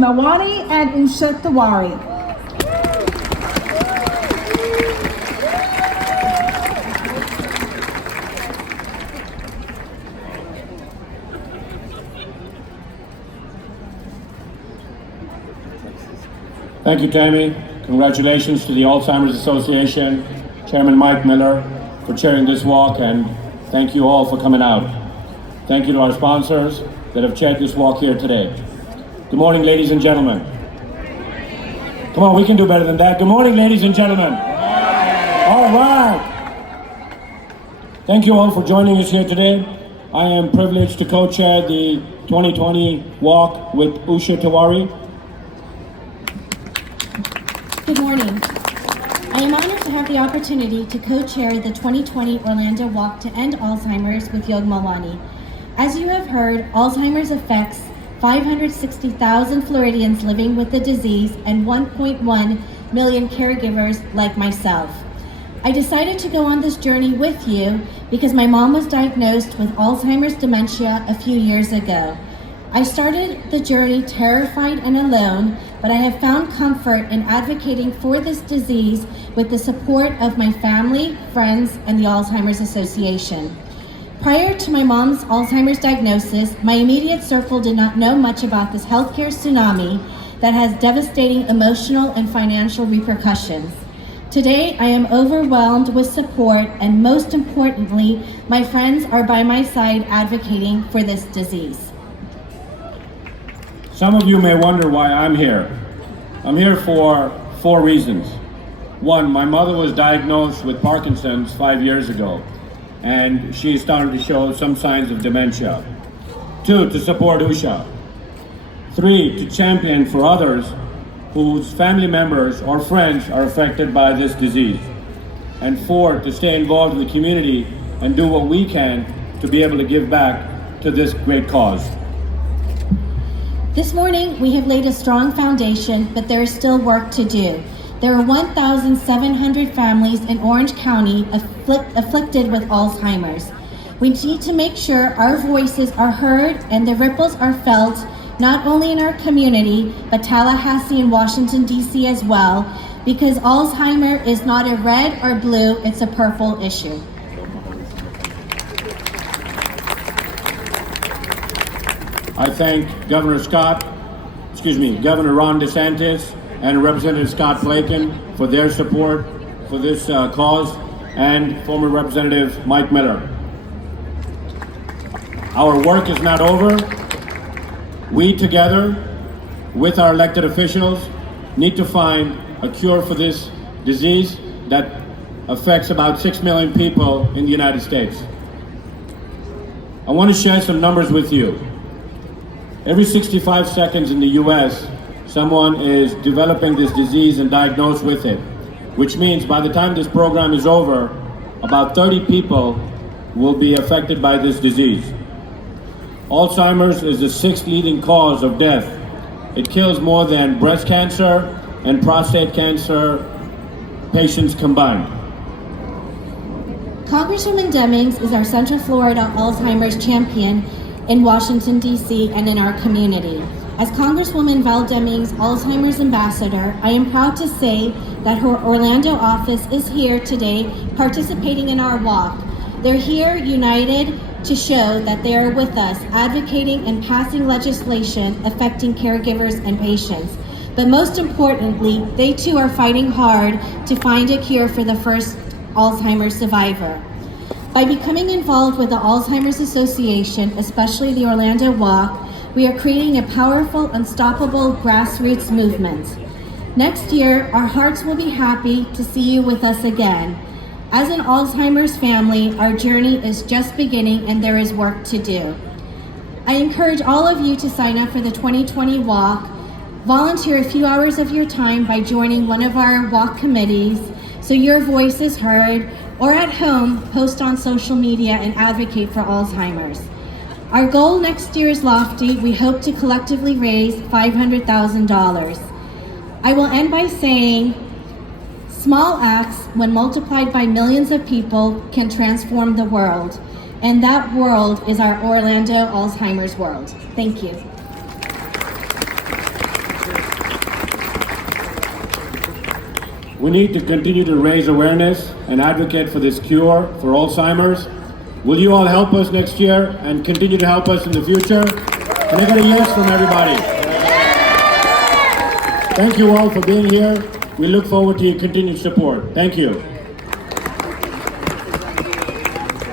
Melwani and Usha Tewari. Thank you, Tammy. Congratulations to the Alzheimer's Association, Chairman Mike Miller, for chairing this walk, and thank you all for coming out. Thank you to our sponsors that have chaired this walk here today. Good morning, ladies and gentlemen. Come on, we can do better than that. Good morning, ladies and gentlemen. All right. Thank you all for joining us here today. I am privileged to co-chair the 2020 walk with Usha Tewari. Good morning. I am honored to have the opportunity to co-chair the 2020 Orlando Walk to End Alzheimer's with Yog Melwani. As you have heard, Alzheimer's affects 560,000 Floridians living with the disease and 1.1 million caregivers like myself. I decided to go on this journey with you because my mom was diagnosed with Alzheimer's dementia a few years ago. I started the journey terrified and alone, but I have found comfort in advocating for this disease with the support of my family, friends, and the Alzheimer's Association. Prior to my mom's Alzheimer's diagnosis, my immediate circle did not know much about this healthcare tsunami that has devastating emotional and financial repercussions. Today, I am overwhelmed with support, and most importantly, my friends are by my side advocating for this disease. Some of you may wonder why I'm here. I'm here for 4 reasons. 1, my mother was diagnosed with Parkinson's 5 years ago, and she started to show some signs of dementia. 2, to support Usha. 3, to champion for others whose family members or friends are affected by this disease. And 4, to stay involved in the community and do what we can to be able to give back to this great cause. This morning, we have laid a strong foundation, but there is still work to do. There are 1,700 families in Orange County afflicted with Alzheimer's. We need to make sure our voices are heard and the ripples are felt, not only in our community, but Tallahassee and Washington, D.C. as well, because Alzheimer is not a red or blue, it's a purple issue. I thank Governor Ron DeSantis and Representative Scott Flaken for their support for this cause, and former Representative Mike Miller. Our work is not over. We together, with our elected officials, need to find a cure for this disease that affects about 6 million people in the United States. I want to share some numbers with you. Every 65 seconds in the US, someone is developing this disease and diagnosed with it, which means by the time this program is over, about 30 people will be affected by this disease. Alzheimer's is the 6th leading cause of death. It kills more than breast cancer and prostate cancer patients combined. Congresswoman Demings is our Central Florida Alzheimer's champion in Washington, D.C. and in our community. As Congresswoman Val Demings' Alzheimer's ambassador, I am proud to say that her Orlando office is here today participating in our walk. They're here united to show that they are with us, advocating and passing legislation affecting caregivers and patients. But most importantly, they too are fighting hard to find a cure for the first Alzheimer's survivor. By becoming involved with the Alzheimer's Association, especially the Orlando Walk, we are creating a powerful, unstoppable grassroots movement. Next year, our hearts will be happy to see you with us again. As an Alzheimer's family, our journey is just beginning and there is work to do. I encourage all of you to sign up for the 2020 walk. Volunteer a few hours of your time by joining one of our walk committees so your voice is heard, or at home, post on social media and advocate for Alzheimer's. Our goal next year is lofty. We hope to collectively raise $500,000. I will end by saying, small acts, when multiplied by millions of people, can transform the world. And that world is our Orlando Alzheimer's world. Thank you. We need to continue to raise awareness and advocate for this cure for Alzheimer's. Will you all help us next year and continue to help us in the future? Can I get a yes from everybody? Thank you all for being here. We look forward to your continued support. Thank you.